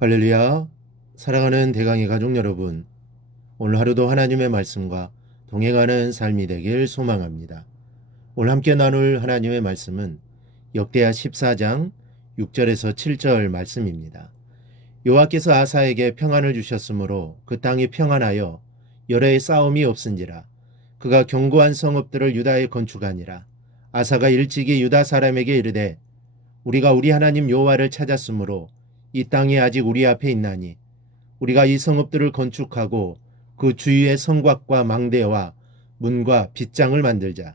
할렐루야. 사랑하는 대강의 가족 여러분, 오늘 하루도 하나님의 말씀과 동행하는 삶이 되길 소망합니다. 오늘 함께 나눌 하나님의 말씀은 역대하 14장 6절에서 7절 말씀입니다. 여호와께서 아사에게 평안을 주셨으므로 그 땅이 평안하여 여러 해 싸움이 없은지라. 그가 견고한 성읍들을 유다에 건축하니라. 아사가 일찍이 유다 사람에게 이르되 우리가 우리 하나님 여호와를 찾았으므로 이 땅이 아직 우리 앞에 있나니 우리가 이 성읍들을 건축하고 그 주위의 성곽과 망대와 문과 빗장을 만들자.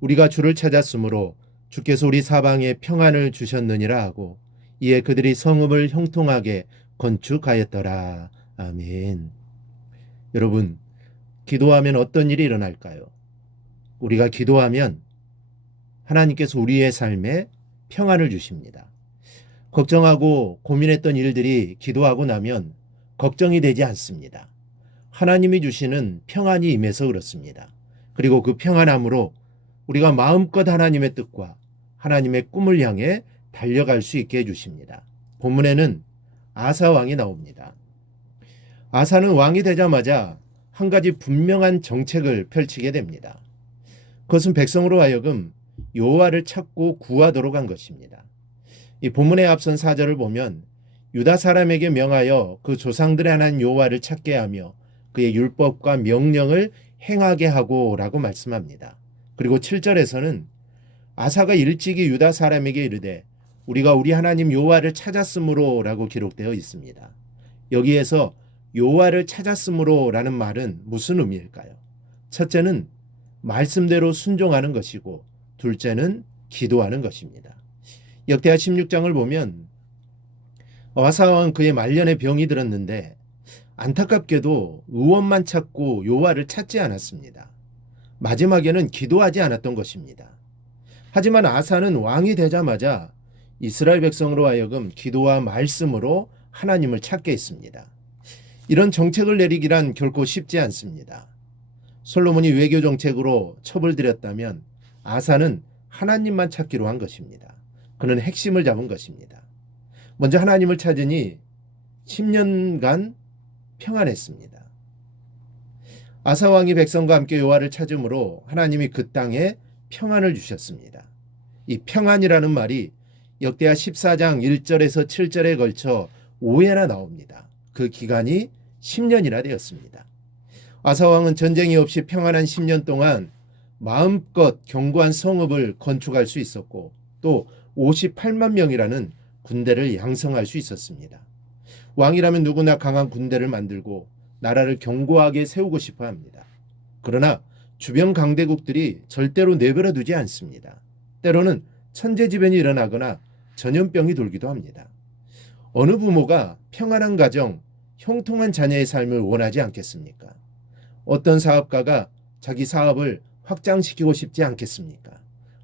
우리가 주를 찾았으므로 주께서 우리 사방에 평안을 주셨느니라 하고 이에 그들이 성읍을 형통하게 건축하였더라. 아멘. 여러분, 기도하면 어떤 일이 일어날까요? 우리가 기도하면 하나님께서 우리의 삶에 평안을 주십니다. 걱정하고 고민했던 일들이 기도하고 나면 걱정이 되지 않습니다. 하나님이 주시는 평안이 임해서 그렇습니다. 그리고 그 평안함으로 우리가 마음껏 하나님의 뜻과 하나님의 꿈을 향해 달려갈 수 있게 해주십니다. 본문에는 아사 왕이 나옵니다. 아사는 왕이 되자마자 한 가지 분명한 정책을 펼치게 됩니다. 그것은 백성으로 하여금 여호와를 찾고 구하도록 한 것입니다. 이 본문에 앞선 4절을 보면 유다 사람에게 명하여 그 조상들의 하나님 여호와를 찾게 하며 그의 율법과 명령을 행하게 하고 라고 말씀합니다. 그리고 7절에서는 아사가 일찍이 유다 사람에게 이르되 우리가 우리 하나님 여호와를 찾았으므로 라고 기록되어 있습니다. 여기에서 여호와를 찾았으므로 라는 말은 무슨 의미일까요? 첫째는 말씀대로 순종하는 것이고 둘째는 기도하는 것입니다. 역대하 16장을 보면 아사 왕은 그의 말년에 병이 들었는데 안타깝게도 의원만 찾고 여호와를 찾지 않았습니다. 마지막에는 기도하지 않았던 것입니다. 하지만 아사는 왕이 되자마자 이스라엘 백성으로 하여금 기도와 말씀으로 하나님을 찾게 했습니다. 이런 정책을 내리기란 결코 쉽지 않습니다. 솔로몬이 외교 정책으로 첩을 들였다면 아사는 하나님만 찾기로 한 것입니다. 그는 핵심을 잡은 것입니다. 먼저 하나님을 찾으니 10년간 평안했습니다. 아사 왕이 백성과 함께 여호와를 찾음으로 하나님이 그 땅에 평안을 주셨습니다. 이 평안이라는 말이 역대하 14장 1절에서 7절에 걸쳐 5회나 나옵니다. 그 기간이 10년이나 되었습니다. 아사 왕은 전쟁이 없이 평안한 10년 동안 마음껏 견고한 성읍을 건축할 수 있었고 또 58만 명이라는 군대를 양성할 수 있었습니다. 왕이라면 누구나 강한 군대를 만들고 나라를 견고하게 세우고 싶어 합니다. 그러나 주변 강대국들이 절대로 내버려 두지 않습니다. 때로는 천재지변이 일어나거나 전염병이 돌기도 합니다. 어느 부모가 평안한 가정, 형통한 자녀의 삶을 원하지 않겠습니까? 어떤 사업가가 자기 사업을 확장시키고 싶지 않겠습니까?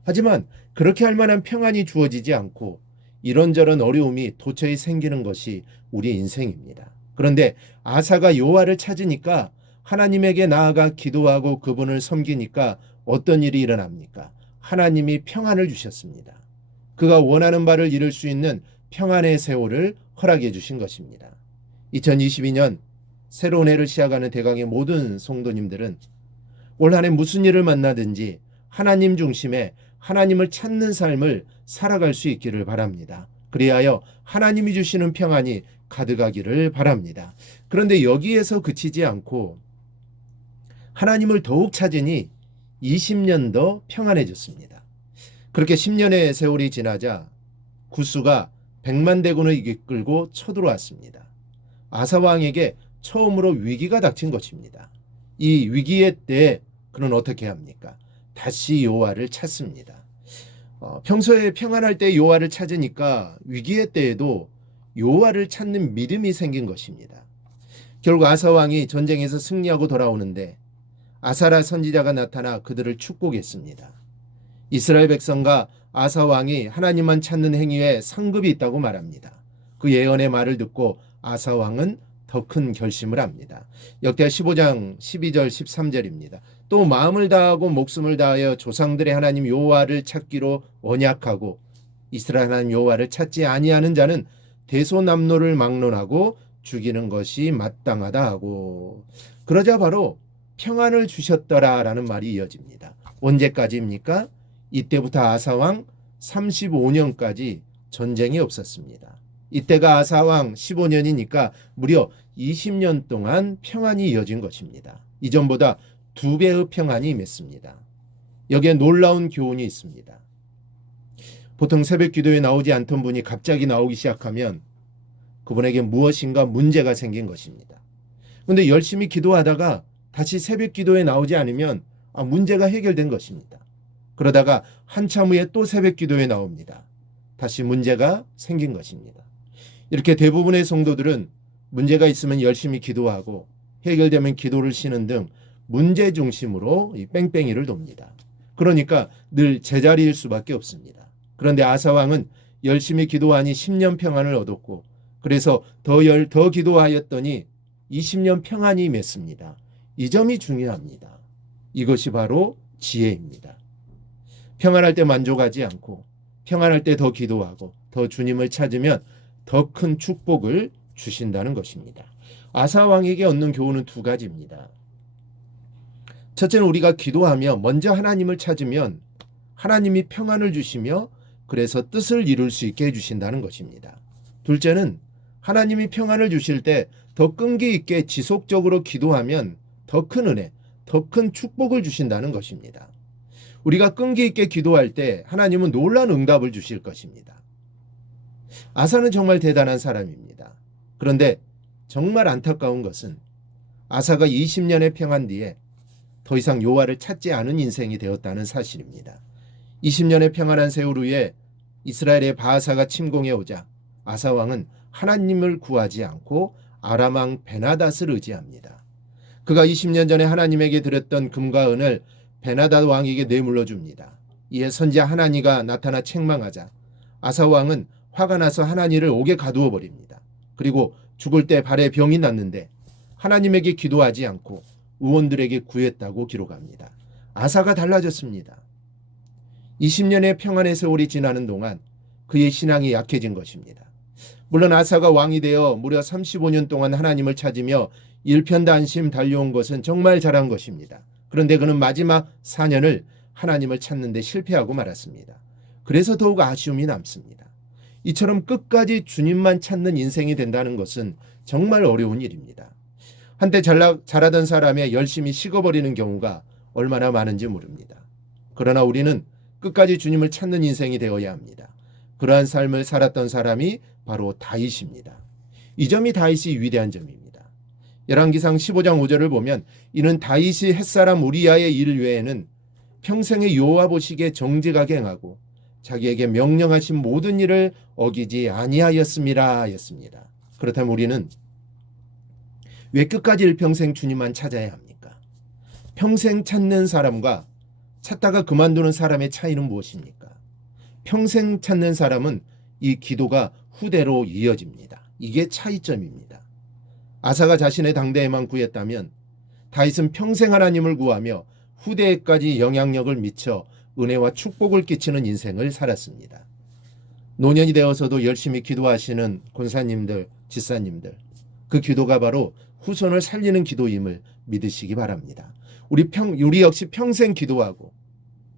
하지만 그렇게 할 만한 평안이 주어지지 않고 이런저런 어려움이 도처에 생기는 것이 우리 인생입니다. 그런데 아사가 여호와를 찾으니까 하나님에게 나아가 기도하고 그분을 섬기니까 어떤 일이 일어납니까? 하나님이 평안을 주셨습니다. 그가 원하는 바를 이룰 수 있는 평안의 세월을 허락해 주신 것입니다. 2022년 새로운 해를 시작하는 대강의 모든 성도님들은 올 한 해 무슨 일을 만나든지 하나님 중심의 하나님을 찾는 삶을 살아갈 수 있기를 바랍니다. 그리하여 하나님이 주시는 평안이 가득하기를 바랍니다. 그런데 여기에서 그치지 않고 하나님을 더욱 찾으니 20년 더 평안해졌습니다. 그렇게 10년의 세월이 지나자 구스가 100만 대군을 이끌고 쳐들어왔습니다. 아사 왕에게 처음으로 위기가 닥친 것입니다. 이 위기의 때에 그는 어떻게 합니까? 다시 여호와를 찾습니다. 평소에 평안할 때 여호와를 찾으니까 위기의 때에도 여호와를 찾는 믿음이 생긴 것입니다. 결국 아사 왕이 전쟁에서 승리하고 돌아오는데 아사랴 선지자가 나타나 그들을 축복했습니다. 이스라엘 백성과 아사 왕이 하나님만 찾는 행위에 상급이 있다고 말합니다. 그 예언의 말을 듣고 아사 왕은 더 큰 결심을 합니다. 역대하 15장 12절 13절입니다. 또 마음을 다하고 목숨을 다하여 조상들의 하나님 여호와를 찾기로 언약하고 이스라엘 하나님 여호와를 찾지 아니하는 자는 대소남노를 막론하고 죽이는 것이 마땅하다 하고, 그러자 바로 평안을 주셨더라라는 말이 이어집니다. 언제까지입니까? 이때부터 아사왕 35년까지 전쟁이 없었습니다. 이때가 아사왕 15년이니까 무려 20년 동안 평안이 이어진 것입니다. 이전보다 2배의 평안이 임했습니다. 여기에 놀라운 교훈이 있습니다. 보통 새벽 기도에 나오지 않던 분이 갑자기 나오기 시작하면 그분에게 무엇인가 문제가 생긴 것입니다. 그런데 열심히 기도하다가 다시 새벽 기도에 나오지 않으면 문제가 해결된 것입니다. 그러다가 한참 후에 또 새벽 기도에 나옵니다. 다시 문제가 생긴 것입니다. 이렇게 대부분의 성도들은 문제가 있으면 열심히 기도하고 해결되면 기도를 쉬는 등 문제 중심으로 이 뺑뺑이를 돕니다. 그러니까 늘 제자리일 수밖에 없습니다. 그런데 아사왕은 열심히 기도하니 10년 평안을 얻었고, 그래서 더 기도하였더니 20년 평안이 맺습니다. 이 점이 중요합니다. 이것이 바로 지혜입니다. 평안할 때 만족하지 않고 평안할 때 더 기도하고 더 주님을 찾으면 더 큰 축복을 주신다는 것입니다. 아사왕에게 얻는 교훈은 2가지입니다. 첫째는 우리가 기도하며 먼저 하나님을 찾으면 하나님이 평안을 주시며 그래서 뜻을 이룰 수 있게 해주신다는 것입니다. 둘째는 하나님이 평안을 주실 때 더 끈기 있게 지속적으로 기도하면 더 큰 은혜, 더 큰 축복을 주신다는 것입니다. 우리가 끈기 있게 기도할 때 하나님은 놀라운 응답을 주실 것입니다. 아사는 정말 대단한 사람입니다. 그런데 정말 안타까운 것은 아사가 20년의 평안 뒤에 더 이상 여호와를 찾지 않은 인생이 되었다는 사실입니다. 20년의 평안한 세월 후에 이스라엘의 바하사가 침공해 오자 아사 왕은 하나님을 구하지 않고 아람 왕 베나닷을 의지합니다. 그가 20년 전에 하나님에게 드렸던 금과 은을 베나닷 왕에게 내물러 줍니다. 이에 선지자 하나니가 나타나 책망하자 아사 왕은 화가 나서 하나니를 옥에 가두어 버립니다. 그리고 죽을 때 발에 병이 났는데 하나님에게 기도하지 않고 의원들에게 구했다고 기록합니다. 아사가 달라졌습니다. 20년의 평안의 세월이 지나는 동안 그의 신앙이 약해진 것입니다. 물론 아사가 왕이 되어 무려 35년 동안 하나님을 찾으며 일편단심 달려온 것은 정말 잘한 것입니다. 그런데 그는 마지막 4년을 하나님을 찾는 데 실패하고 말았습니다. 그래서 더욱 아쉬움이 남습니다. 이처럼 끝까지 주님만 찾는 인생이 된다는 것은 정말 어려운 일입니다. 한때 잘하던 사람의 열심히 식어버리는 경우가 얼마나 많은지 모릅니다. 그러나 우리는 끝까지 주님을 찾는 인생이 되어야 합니다. 그러한 삶을 살았던 사람이 바로 다윗입니다. 이 점이 다윗이 위대한 점입니다. 열왕기상 15장 5절을 보면 이는 다윗이 햇사람 우리야의 일 외에는 평생의 여호와 보시기에 정직하게 행하고 자기에게 명령하신 모든 일을 어기지 아니하였음이라 였습니다. 그렇다면 우리는 왜 끝까지 일평생 주님만 찾아야 합니까? 평생 찾는 사람과 찾다가 그만두는 사람의 차이는 무엇입니까? 평생 찾는 사람은 이 기도가 후대로 이어집니다. 이게 차이점입니다. 아사가 자신의 당대에만 구했다면 다윗은 평생 하나님을 구하며 후대에까지 영향력을 미쳐 은혜와 축복을 끼치는 인생을 살았습니다. 노년이 되어서도 열심히 기도하시는 권사님들, 집사님들, 그 기도가 바로 후손을 살리는 기도임을 믿으시기 바랍니다. 우리 역시 평생 기도하고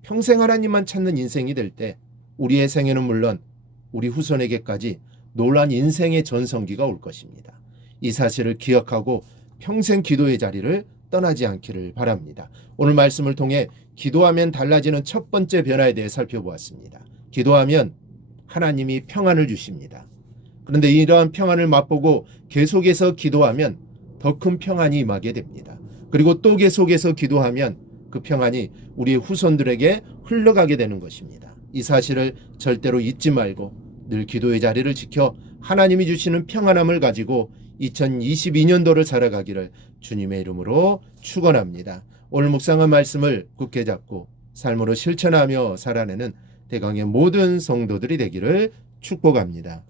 평생 하나님만 찾는 인생이 될 때 우리의 생애는 물론 우리 후손에게까지 놀라운 인생의 전성기가 올 것입니다. 이 사실을 기억하고 평생 기도의 자리를 떠나지 않기를 바랍니다. 오늘 말씀을 통해 기도하면 달라지는 첫 번째 변화에 대해 살펴보았습니다. 기도하면 하나님이 평안을 주십니다. 그런데 이러한 평안을 맛보고 계속해서 기도하면 더 큰 평안이 임하게 됩니다. 그리고 또 계속해서 기도하면 그 평안이 우리 후손들에게 흘러가게 되는 것입니다. 이 사실을 절대로 잊지 말고 늘 기도의 자리를 지켜 하나님이 주시는 평안함을 가지고 2022년도를 살아가기를 주님의 이름으로 축원합니다. 오늘 묵상한 말씀을 굳게 잡고 삶으로 실천하며 살아내는 대강의 모든 성도들이 되기를 축복합니다.